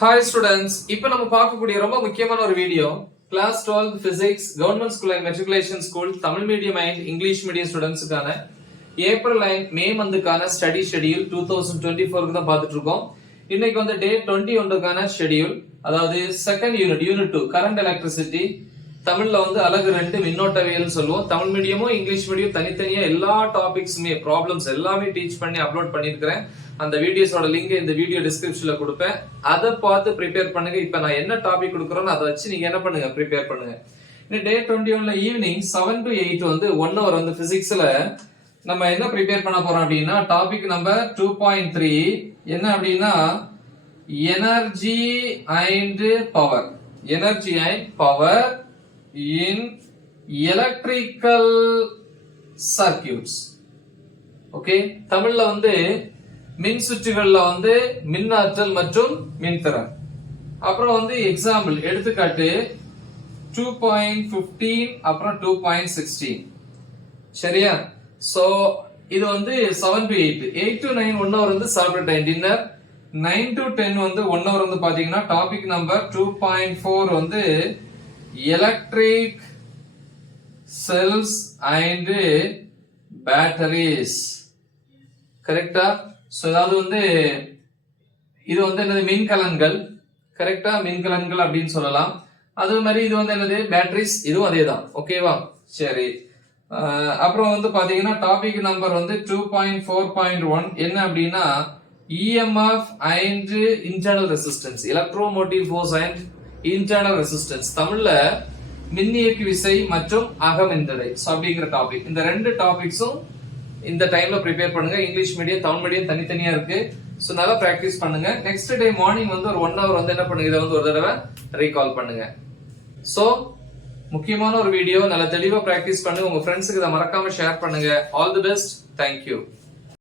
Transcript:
Hi students, இப்போ நம்ம பார்க்கக்கூடிய ரொம்ப முக்கியமான ஒரு video class 12 physics government school and matriculation school Tamil medium and English medium ஸ்டூடெண்ட்ஸ்க்கான ஏப்ரல் அண்ட் மே மந்த்துக்கான ஸ்டடி ஷெட்யூல் 2024 தான் பார்த்துட்டு இருக்கோம். இன்னைக்கு வந்து டே 21க்கான ஷெட்யூல், அதாவது செகண்ட் யூனிட் 2 கரண்ட் எலக்ட்ரிசிட்டி, தமிழ்ல வந்து அலகு 2 மின்னோட்டவியல் சொல்லுவோம். தமிழ் மீடியமும் இங்கிலீஷ் மீடியம் தனித்தனியா எல்லா டாபிக்ஸுமே ப்ராப்ளம்ஸ் எல்லாமே டீச் பண்ணி அப்லோட் பண்ணிருக்கிறேன். அந்த வீடியோஸோட லிங்க் இந்த வீடியோ டிஸ்கிரிப்ஷன்ல கொடுப்பேன். அதை பார்த்து ப்ரிப்பேர் பண்ணுங்க. இப்ப நான் என்ன டாபிக் கொடுக்குறோன்னு அதை வச்சு நீங்க என்ன பண்ணுங்க, ப்ரிப்பேர் பண்ணுங்க. இன்னும் டே 21ல ஈவினிங் 7 to 8 வந்து 1 hour வந்து பிசிக்ஸ்ல நம்ம என்ன ப்ரிப்பேர் பண்ண போறோம் அப்படின்னா டாபிக் நம்பர் 2.3 என்ன அப்படின்னா energy and power. Energy and power in electrical circuits. Okay, தமிழ்ல வந்து மின் சுற்றுகள்ல வந்து மின் ஆற்றல் மற்றும் மின்திறன். அப்புறம் வந்து எக்ஸாம்பிள் எடுத்துக்காட்டு 2.15 அப்புறம் 2.16. சரியா? சோ இது வந்து 7 to 8, 8 to 9 1 hour வந்து சாப்பிட்ட டைம் டின்னர், 9 to 10 வந்து 1 hour வந்து பாத்தீங்கன்னா டாபிக் நம்பர் 2.4 வந்து எலக்ட்ரிக் செல்ஸ் அண்ட் பேட்டரிஸ். கரெக்டா? சோ அதாவது வந்து இது வந்து என்னது மின்கலன்கள். கரெக்டா? மின்கலன்கள் அப்படின்னு சொல்லலாம். அதே மாதிரி இது வந்து என்னது பேட்டரிஸ், இதுவும் அதேதான். ஓகேவா? சரி. அப்புறம் வந்து பாத்தீங்கன்னா டாபிக் நம்பர் வந்து 2.4.1 என்ன அப்படின்னா EMF and internal resistance, electromotive force and internal resistance. தமிழ்ல மின்னியக்கு விசை மற்றும் அகமின்தடை அப்படிங்கிற டாபிக். இந்த ரெண்டு டாபிக்ஸும் இந்த டைம்ல ப்ரிப்பேர் பண்ணுங்க. இங்கிலீஷ் மீடியம் தமிழ் மீடியம் தனித்தனியா இருக்கு. சோ நல்லா பிராக்டிஸ் பண்ணுங்க. நெக்ஸ்ட் டே மார்னிங் வந்து ஒரு 1 hour வந்து என்ன பண்ணுங்க, இதை வந்து ஒரு தடவை ரீகால் பண்ணுங்க. சோ முக்கியமான ஒரு வீடியோ, நல்லா தெளிவா பிராக்டிஸ் பண்ணுங்க. உங்க ஃப்ரெண்ட்ஸுக்கு இதை மறக்காம ஷேர் பண்ணுங்க. All the best. தேங்க்யூ.